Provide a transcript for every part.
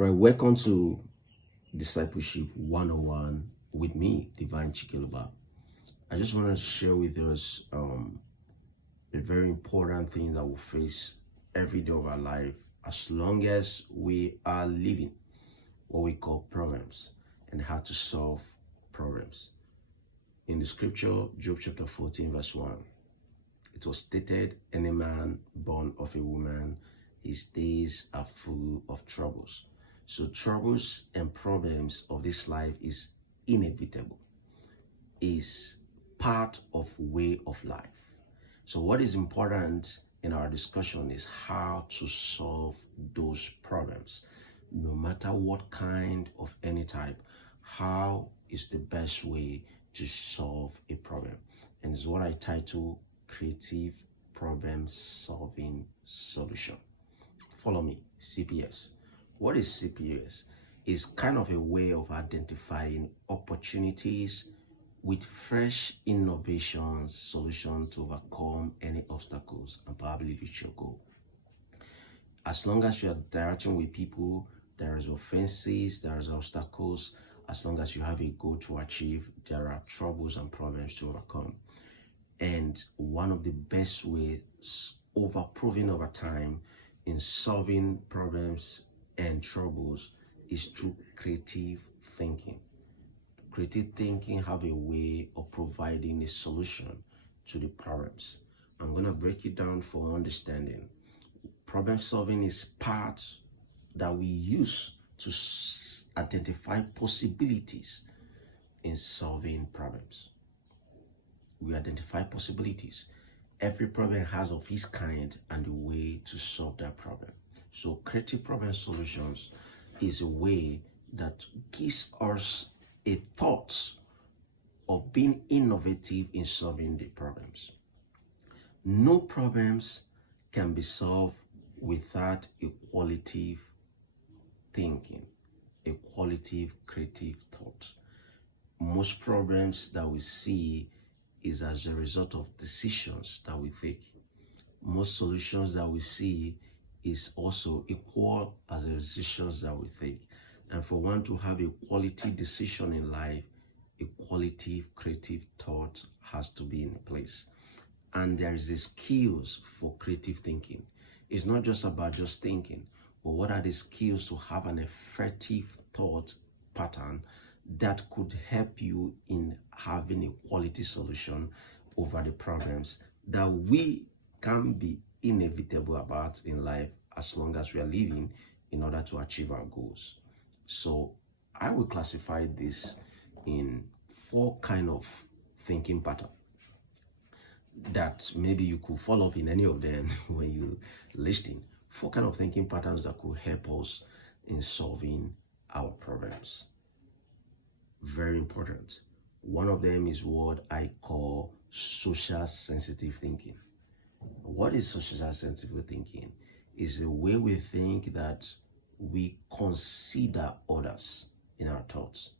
All right, welcome to Discipleship 101 with me, Divine Chikeluba. I just want to share with us a very important thing that we face every day of our life as long as we are living, what we call problems, and how to solve problems. In the scripture, Job chapter 14, verse 1, it was stated, "Any man born of a woman, his days are full of troubles." So troubles and problems of this life is inevitable, is part of way of life. So what is important in our discussion is how to solve those problems. No matter what kind of any type, how is the best way to solve a problem? And it's what I title Creative Problem Solving Solution. Follow me, CPS. What is CPS? It's kind of a way of identifying opportunities with fresh innovations, solutions to overcome any obstacles and probably reach your goal. As long as you are interacting with people, there is offenses, there is obstacles. As long as you have a goal to achieve, there are troubles and problems to overcome. And one of the best ways, proven over time, in solving problems and troubles is through creative thinking. Creative thinking have a way of providing a solution to the problems. I'm going to break it down for understanding. Problem solving is part that we use to identify possibilities in solving problems. We identify possibilities. Every problem has of its kind and a way to solve that problem. So creative problem solutions is a way that gives us a thought of being innovative in solving the problems. No problems can be solved without a qualitative thinking, a qualitative creative thought. Most problems that we see is as a result of decisions that we take. Most solutions that we see is also equal as the decisions that we take. And for one to have a quality decision in life, a quality creative thought has to be in place. And there is a skills for creative thinking. It's not just about just thinking, but what are the skills to have an effective thought pattern that could help you in having a quality solution over the problems that we can be inevitable about in life as long as we are living in order to achieve our goals. So I will classify this in 4 kind of thinking pattern that maybe you could follow up in any of them when you listen. 4 kind of thinking patterns that could help us in solving our problems. Very important. One of them is what I call social sensitive thinking. What is social sensitive thinking? Is a way we think that we consider others in our thoughts.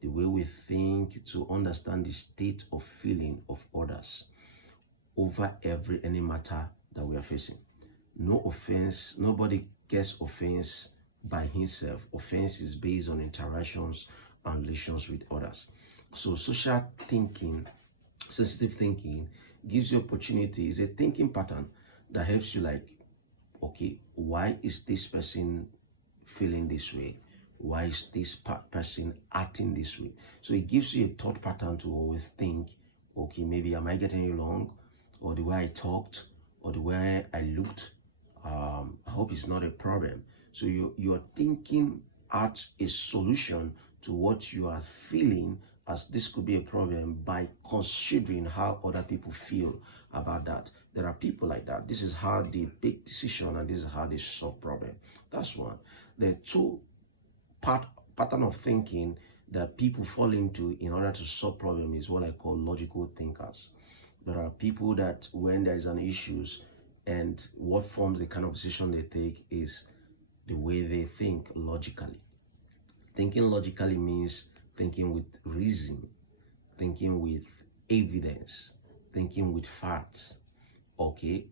The way we think to understand the state of feeling of others over any matter that we are facing. No offense, nobody gets offense by himself. Offense is based on interactions and relations with others. So social thinking, sensitive thinking, gives you opportunity. It's a thinking pattern that helps you like, okay, why is this person feeling this way? Why is this person acting this way? So it gives you a thought pattern to always think, okay, maybe am I getting it wrong? Or the way I talked, or the way I looked, I hope it's not a problem. So you are thinking out a solution to what you are feeling as this could be a problem by considering how other people feel about that. There are people like that. This is how they make decision and this is how they solve problem. That's one. There are 2 pattern of thinking that people fall into in order to solve problem is what I call logical thinkers. There are people that when there is an issues and what forms the kind of decision they take is the way they think logically. Thinking logically means thinking with reason, thinking with evidence, thinking with facts. Okay,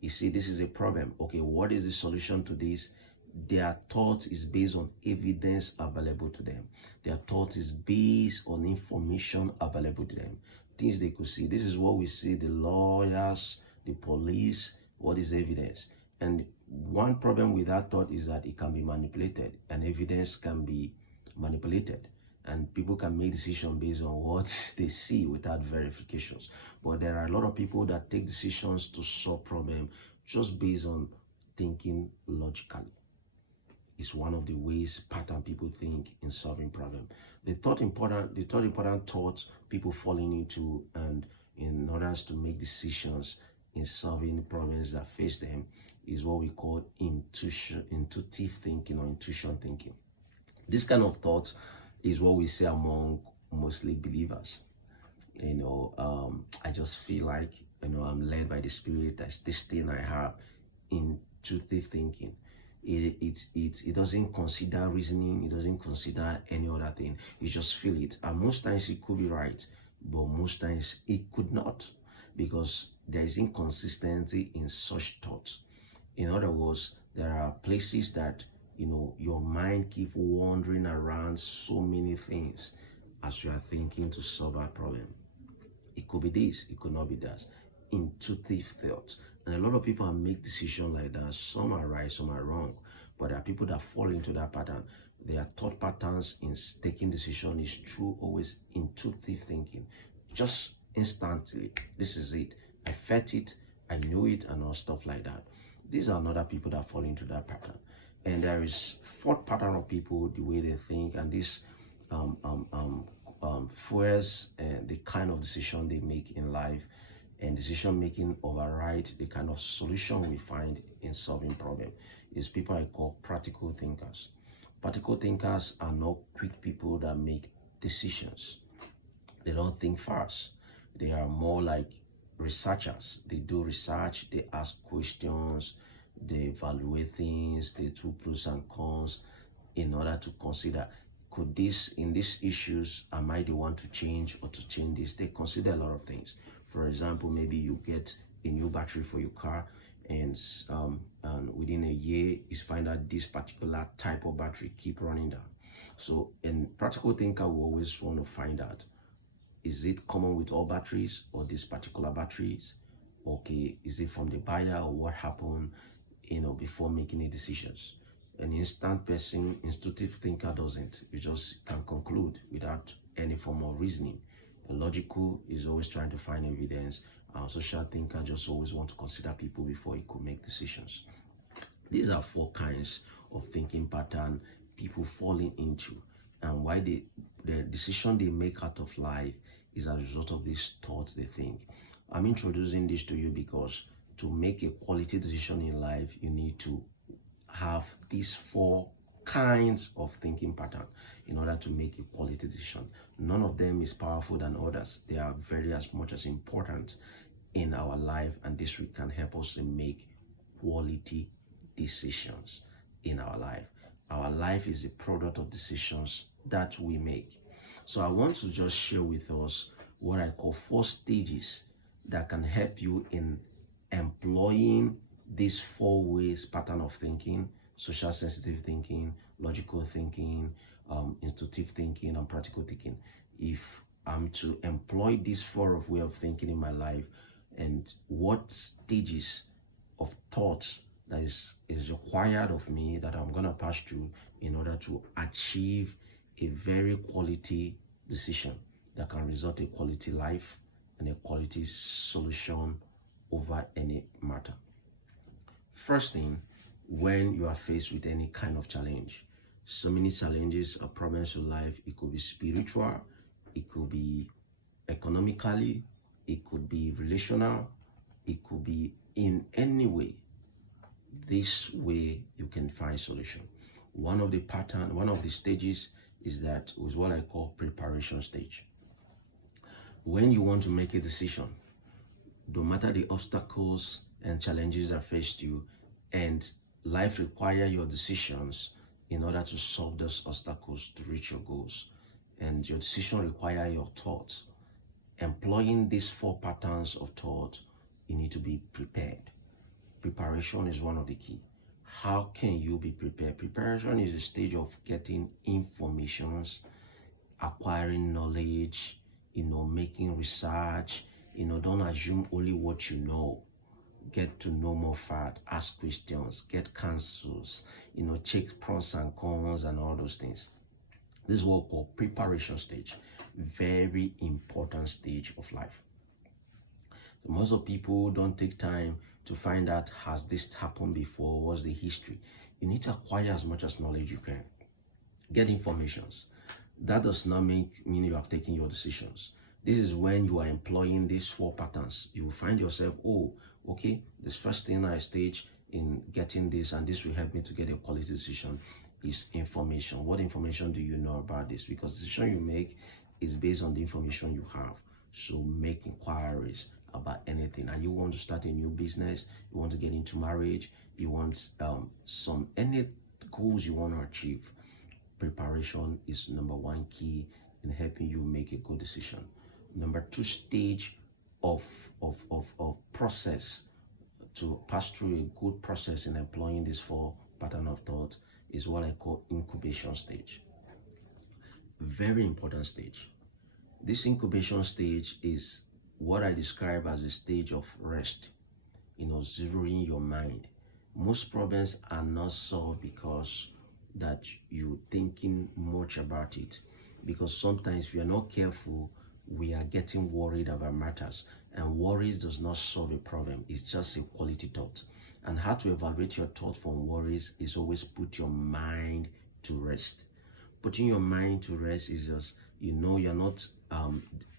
you see, this is a problem. Okay, what is the solution to this? their thought is based on evidence available to them. Their thought is based on information available to them. Things they could see. This is what we see the lawyers, the police, what is evidence. And one problem with that thought is that it can be manipulated, and evidence can be manipulated. And people can make decisions based on what they see without verifications. But there are a lot of people that take decisions to solve problems just based on thinking logically. It's one of the ways pattern people think in solving problem. The third important thought people falling into, and in order to make decisions in solving problems that face them, is what we call intuitive thinking or intuition thinking. This kind of thought is what we say among mostly believers. I just feel like, I'm led by the Spirit. That's this thing I have. Intuitive thinking. It doesn't consider reasoning. It doesn't consider any other thing. You just feel it. And most times it could be right, but most times it could not, because there is inconsistency in such thoughts. In other words, there are places that your mind keep wandering around so many things as you are thinking to solve a problem. It could be this, it could not be that. Intuitive thoughts. And a lot of people make decisions like that. Some are right, some are wrong. But there are people that fall into that pattern. Their thought patterns in taking decisions is through always intuitive thinking. Just instantly, this is it. I felt it, I knew it, and all stuff like that. These are other people that fall into that pattern. And there is fourth pattern of people, the way they think, and this fuels the kind of decision they make in life, and decision making override the kind of solution we find in solving problem. Is people I call practical thinkers. Practical thinkers are not quick people that make decisions. They don't think fast. They are more like researchers. They do research, they ask questions, they evaluate things, they do pros and cons in order to consider, could this, in these issues, am I the one to change or to change this? They consider a lot of things. For example, maybe you get a new battery for your car, and within a year, you find out this particular type of battery keep running down. So, in practical thinker, we always want to find out, is it common with all batteries or these particular batteries? Okay, is it from the buyer or what happened, before making any decisions? An instant person, intuitive thinker doesn't. You just can conclude without any form of reasoning. A logical is always trying to find evidence. Social thinker just always want to consider people before he could make decisions. These are four kinds of thinking pattern people falling into, and why the decision they make out of life is as a result of these thoughts they think. I'm introducing this to you because to make a quality decision in life, you need to have these four kinds of thinking pattern in order to make a quality decision. None of them is powerful than others. They are very as much as important in our life, and this can help us to make quality decisions in our life. Our life is a product of decisions that we make. So I want to just share with us what I call 4 stages that can help you in employing these 4 ways pattern of thinking: social sensitive thinking, logical thinking, intuitive thinking, and practical thinking. If I'm to employ these 4 way of thinking in my life, and what stages of thoughts that is required of me that I'm going to pass through in order to achieve a very quality decision that can result in a quality life and a quality solution over any matter. First thing, when you are faced with any kind of challenge, so many challenges or problems in life, it could be spiritual, it could be economically, it could be relational, it could be in any way. This way you can find solution. One of the stages is what I call preparation stage. When you want to make a decision, no matter the obstacles and challenges that faced you, and life require your decisions in order to solve those obstacles to reach your goals, and your decision require your thoughts. Employing these 4 patterns of thought, you need to be prepared. Preparation is one of the key. How can you be prepared? Preparation is a stage of getting informations, acquiring knowledge, making research. Don't assume only what you know. Get to know more fact, ask questions, get counsels, check pros and cons and all those things. This is what we call preparation stage. Very important stage of life. So most of people don't take time to find out, has this happened before? What's the history? You need to acquire as much as knowledge you can. Get informations. That does not mean you have taken your decisions. This is when you are employing these 4 patterns. You will find yourself, oh, okay, this first thing I stage in getting this, and this will help me to get a quality decision, is information. What information do you know about this? Because the decision you make is based on the information you have. So make inquiries about anything. And you want to start a new business, you want to get into marriage, you want any goals you want to achieve. Preparation is number 1 key in helping you make a good decision. Number 2 stage of process to pass through a good process in employing this 4 pattern of thought is what I call incubation stage. Very important stage. This incubation stage is what I describe as a stage of rest, zeroing your mind. Most problems are not solved because that you're thinking much about it, because sometimes if you're not careful, we are getting worried about matters, and worries does not solve a problem. It's just a quality thought. And how to evaluate your thought from worries is always put your mind to rest. Putting your mind to rest is just, you're not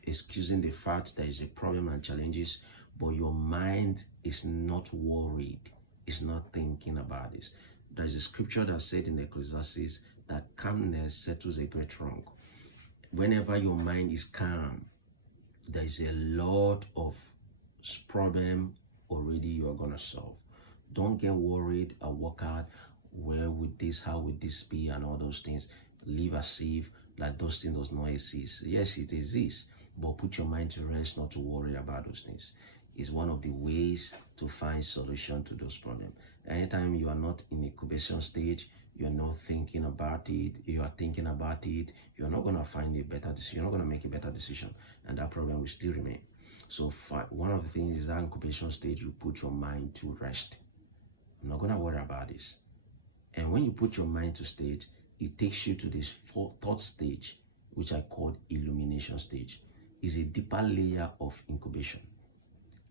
excusing the fact there is a problem and challenges, but your mind is not worried. It's not thinking about this. There's a scripture that said in Ecclesiastes that calmness settles a great wrong. Whenever your mind is calm, there is a lot of problem already you are going to solve. Don't get worried or work out, where would this, how would this be, and all those things. Live as if that those things does not exist. Yes, it exists, but put your mind to rest, not to worry about those things. Is one of the ways to find solution to those problems. Anytime you are not in incubation stage, you're not thinking about it, you are thinking about it, you're not going to find a better decision, you're not going to make a better decision, and that problem will still remain. So one of the things is that incubation stage, you put your mind to rest. I'm not going to worry about this. And when you put your mind to stage, it takes you to this 4th stage, which I call illumination stage. It's a deeper layer of incubation.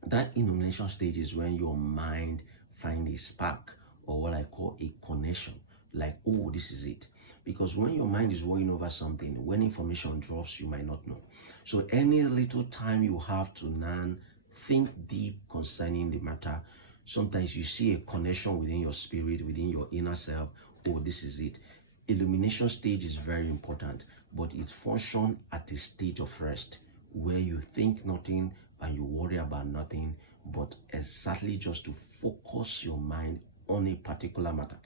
That illumination stage is when your mind finds a spark, or what I call a connection, like, oh, this is it. Because when your mind is worrying over something, when information drops, you might not know. So any little time you have to now think deep concerning the matter, sometimes you see a connection within your spirit, within your inner self, oh, this is it. Illumination stage is very important, but it functions at a stage of rest, where you think nothing and you worry about nothing, but exactly just to focus your mind on a particular matter.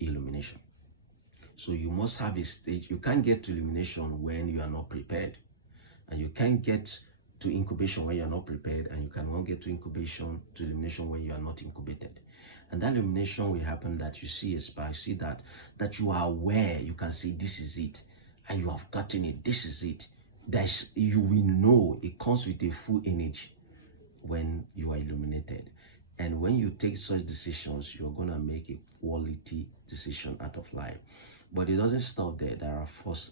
Illumination. So you must have a stage. You can't get to illumination when you are not prepared, and you can't get to incubation when you are not prepared, and you cannot get to incubation to illumination when you are not incubated. And that illumination will happen that you see a spark, see that you are aware, you can see this is it, and you have gotten it, this is it. You will know it comes with a full energy when you are illuminated. And when you take such decisions, you're going to make a quality decision out of life. But it doesn't stop there. There are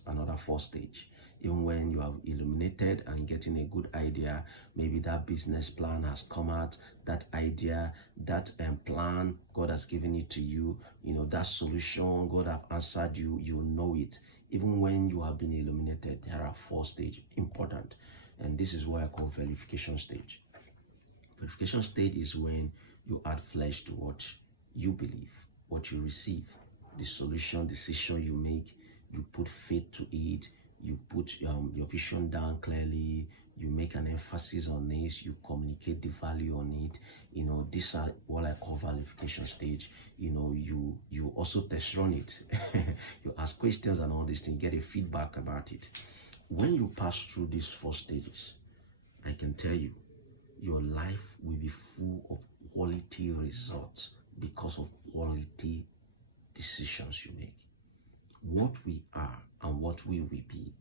another 4 stage. Even when you have illuminated and getting a good idea, maybe that business plan has come out, that idea, that plan, God has given it to you, that solution, God have answered you, you know it. Even when you have been illuminated, there are 4 stages, important. And this is what I call verification stage. Verification stage is when you add flesh to what you believe, what you receive, the solution, decision you make, you put faith to it, you put your vision down clearly, you make an emphasis on this, you communicate the value on it. These are what I call verification stage. You also test run it. You ask questions and all these things, get a feedback about it. When you pass through these 4 stages, I can tell you, your life will be full of quality results because of quality decisions you make. What we are and what we will be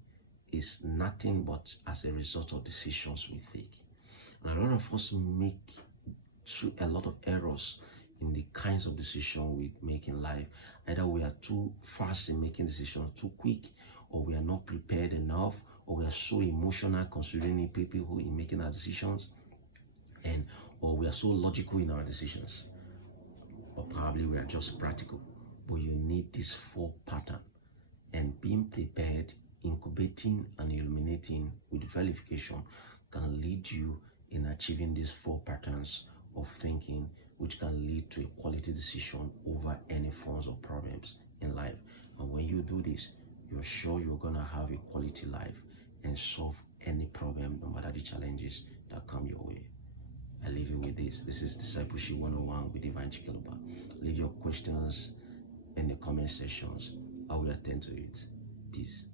is nothing but as a result of decisions we take. And a lot of us make a lot of errors in the kinds of decisions we make in life. Either we are too fast in making decisions, too quick, or we are not prepared enough, or we are so emotional considering people who in making our decisions, or we are so logical in our decisions, or probably we are just practical. But you need this 4 pattern, and being prepared, incubating and illuminating with verification can lead you in achieving these 4 patterns of thinking, which can lead to a quality decision over any forms of problems in life. And when you do this, you're sure you're going to have a quality life and solve any problem, no matter the challenges that come your way. I leave you with this. This is Discipleship 101 with Divine Chikeluba. Leave your questions in the comment sections. I will attend to it. Peace.